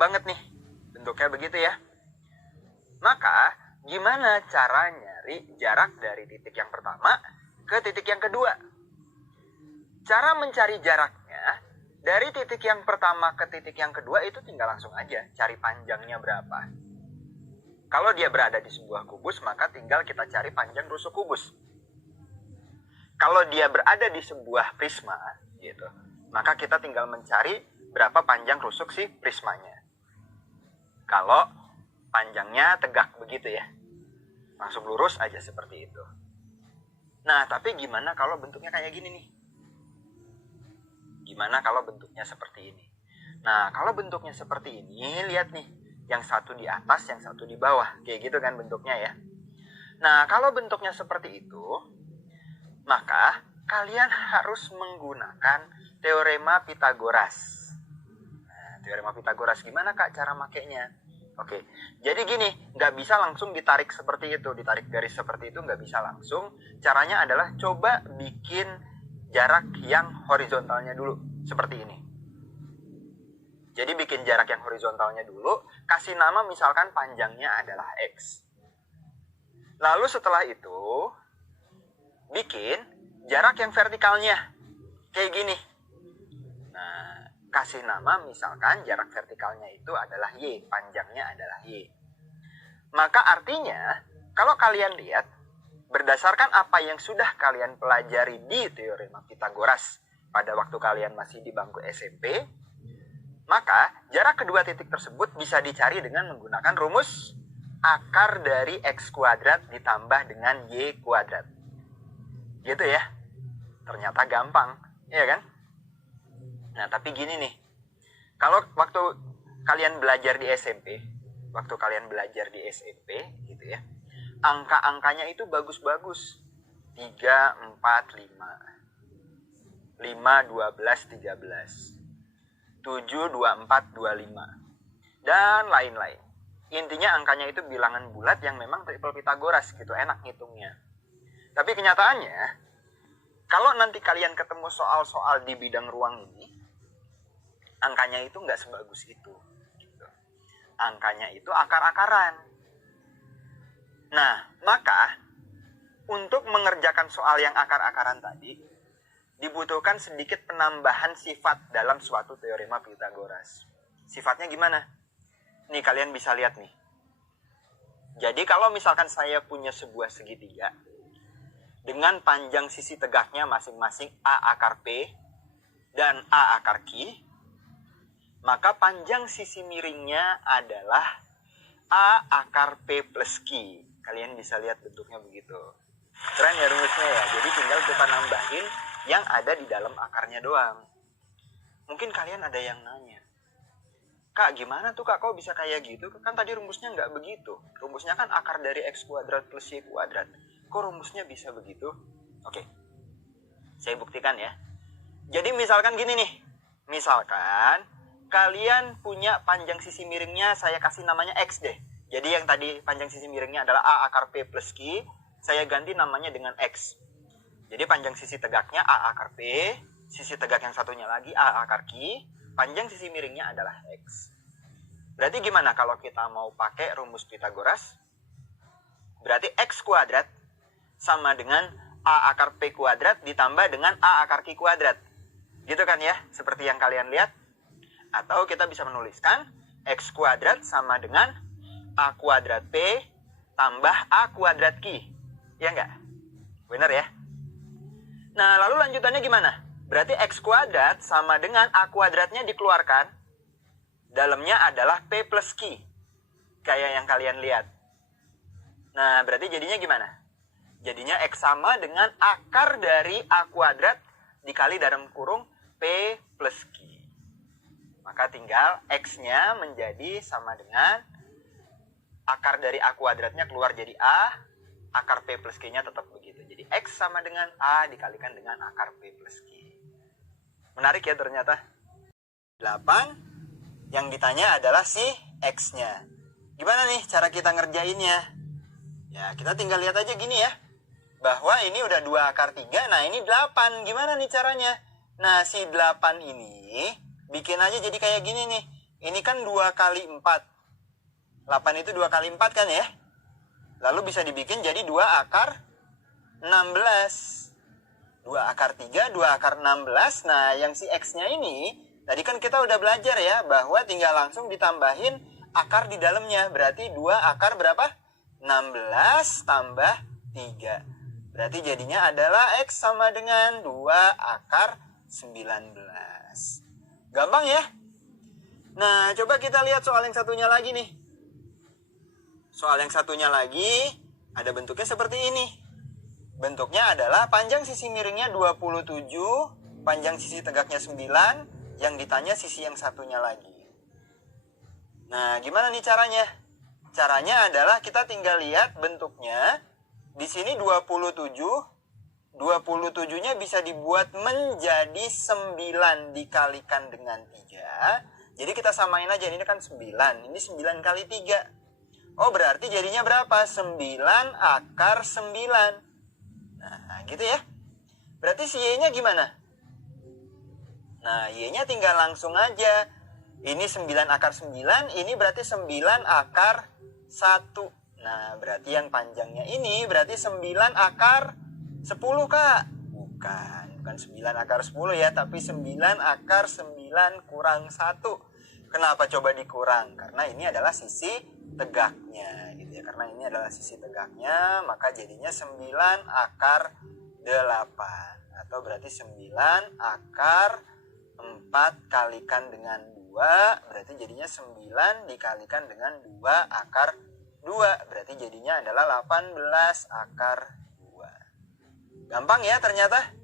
banget nih. Bentuknya begitu ya. Maka, gimana cara nyari jarak dari titik yang pertama ke titik yang kedua? Cara mencari jaraknya dari titik yang pertama ke titik yang kedua itu tinggal langsung aja cari panjangnya berapa. Kalau dia berada di sebuah kubus, maka tinggal kita cari panjang rusuk kubus. Kalau dia berada di sebuah prisma, gitu, maka kita tinggal mencari berapa panjang rusuk si prismanya. Kalau panjangnya tegak begitu ya, langsung lurus aja seperti itu. Nah, tapi gimana kalau bentuknya kayak gini nih? Gimana kalau bentuknya seperti ini? Nah, kalau bentuknya seperti ini, lihat nih, yang satu di atas, yang satu di bawah, kayak gitu kan bentuknya ya. Nah, kalau bentuknya seperti itu, maka kalian harus menggunakan teorema Pitagoras. Nah, teorema Pitagoras gimana Kak cara makainya? Oke, jadi gini, nggak bisa langsung ditarik seperti itu, ditarik garis seperti itu nggak bisa langsung. Caranya adalah coba bikin jarak yang horizontalnya dulu, seperti ini. Jadi bikin jarak yang horizontalnya dulu, kasih nama misalkan panjangnya adalah X. Lalu setelah itu, bikin jarak yang vertikalnya, kayak gini. Nah, kasih nama misalkan jarak vertikalnya itu adalah Y, panjangnya adalah Y. Maka artinya, kalau kalian lihat, berdasarkan apa yang sudah kalian pelajari di teorema Pitagoras pada waktu kalian masih di bangku SMP, maka jarak kedua titik tersebut bisa dicari dengan menggunakan rumus akar dari X kuadrat ditambah dengan Y kuadrat. Gitu ya. Ternyata gampang, iya kan? Nah, tapi gini nih. Kalau waktu kalian belajar di SMP, gitu ya, angka-angkanya itu bagus-bagus. 3, 4, 5. 5, 12, 13. 7, 24, 25. Dan lain-lain. Intinya angkanya itu bilangan bulat yang memang triple Pitagoras gitu, enak ngitungnya. Tapi kenyataannya, kalau nanti kalian ketemu soal-soal di bidang ruang ini, angkanya itu nggak sebagus itu. Gitu. Angkanya itu akar-akaran. Nah, maka untuk mengerjakan soal yang akar-akaran tadi, dibutuhkan sedikit penambahan sifat dalam suatu teorema Pitagoras. Sifatnya gimana? Nih, kalian bisa lihat nih. Jadi kalau misalkan saya punya sebuah segitiga, dengan panjang sisi tegaknya masing-masing A akar P dan A akar Q, maka panjang sisi miringnya adalah A akar P plus Q. Kalian bisa lihat bentuknya begitu. Keren ya rumusnya ya. Jadi tinggal kita nambahin yang ada di dalam akarnya doang. Mungkin kalian ada yang nanya, Kak, gimana tuh Kak, kok bisa kayak gitu? Kan tadi rumusnya nggak begitu. Rumusnya kan akar dari X kuadrat plus Y kuadrat. Kok rumusnya bisa begitu? Oke, saya buktikan ya. Jadi misalkan gini nih. Misalkan kalian punya panjang sisi miringnya, saya kasih namanya X deh. Jadi yang tadi panjang sisi miringnya adalah A akar P plus Q, saya ganti namanya dengan X. Jadi panjang sisi tegaknya A akar P, sisi tegak yang satunya lagi A akar Q, panjang sisi miringnya adalah X. Berarti gimana kalau kita mau pakai rumus Pitagoras? Berarti X kuadrat sama dengan A akar P kuadrat ditambah dengan A akar Q kuadrat. Gitu kan ya, seperti yang kalian lihat. Atau kita bisa menuliskan X kuadrat sama dengan A kuadrat P tambah A kuadrat Q. Ya enggak? Benar ya? Nah, lalu lanjutannya gimana? Berarti X kuadrat sama dengan A kuadratnya dikeluarkan. Dalamnya adalah P plus Q. Kayak yang kalian lihat. Nah, berarti jadinya gimana? Jadinya X sama dengan akar dari A kuadrat dikali dalam kurung P plus Q. Maka tinggal X-nya menjadi sama dengan akar dari A kuadratnya keluar jadi A, akar P plus Q-nya tetap begitu. Jadi X sama dengan A dikalikan dengan akar P plus Q. Menarik ya ternyata. 8, yang ditanya adalah si X-nya. Gimana nih cara kita ngerjainnya? Ya, kita tinggal lihat aja gini ya. Bahwa ini udah 2 akar 3, nah ini 8. Gimana nih caranya? Nah, si 8 ini bikin aja jadi kayak gini nih. Ini kan 2 kali 4. 8 itu 2 kali 4 kan ya? Lalu bisa dibikin jadi 2 akar 16. 2 akar 3, 2 akar 16. Nah, yang si X-nya ini, tadi kan kita udah belajar ya, bahwa tinggal langsung ditambahin akar di dalamnya. Berarti 2 akar berapa? 16 tambah 3. Berarti jadinya adalah X sama dengan 2 akar 19. Gampang ya? Nah, coba kita lihat soal yang satunya lagi nih. Soal yang satunya lagi, ada bentuknya seperti ini. Bentuknya adalah panjang sisi miringnya 27, panjang sisi tegaknya 9, yang ditanya sisi yang satunya lagi. Nah, gimana nih caranya? Caranya adalah kita tinggal lihat bentuknya. Di sini 27, 27-nya bisa dibuat menjadi 9 dikalikan dengan 3. Jadi kita samain aja, ini kan 9, ini 9 kali 3. Oh, berarti jadinya berapa? 9 akar 9. Nah, gitu ya. Berarti si Y-nya gimana? Nah, Y-nya tinggal langsung aja. Ini 9 akar 9, ini berarti 9 akar 1. Nah, berarti yang panjangnya ini berarti 9 akar 10, Kak. Bukan 9 akar 10 ya, tapi 9 akar 9 kurang 1. Kenapa coba dikurang? Karena ini adalah sisi tegaknya gitu ya. Karena ini adalah sisi tegaknya, maka jadinya 9 akar 8. Atau berarti 9 akar 4 kalikan dengan 2. Berarti jadinya 9 dikalikan dengan 2 akar 2. Berarti jadinya adalah 18 akar 2. Gampang ya ternyata.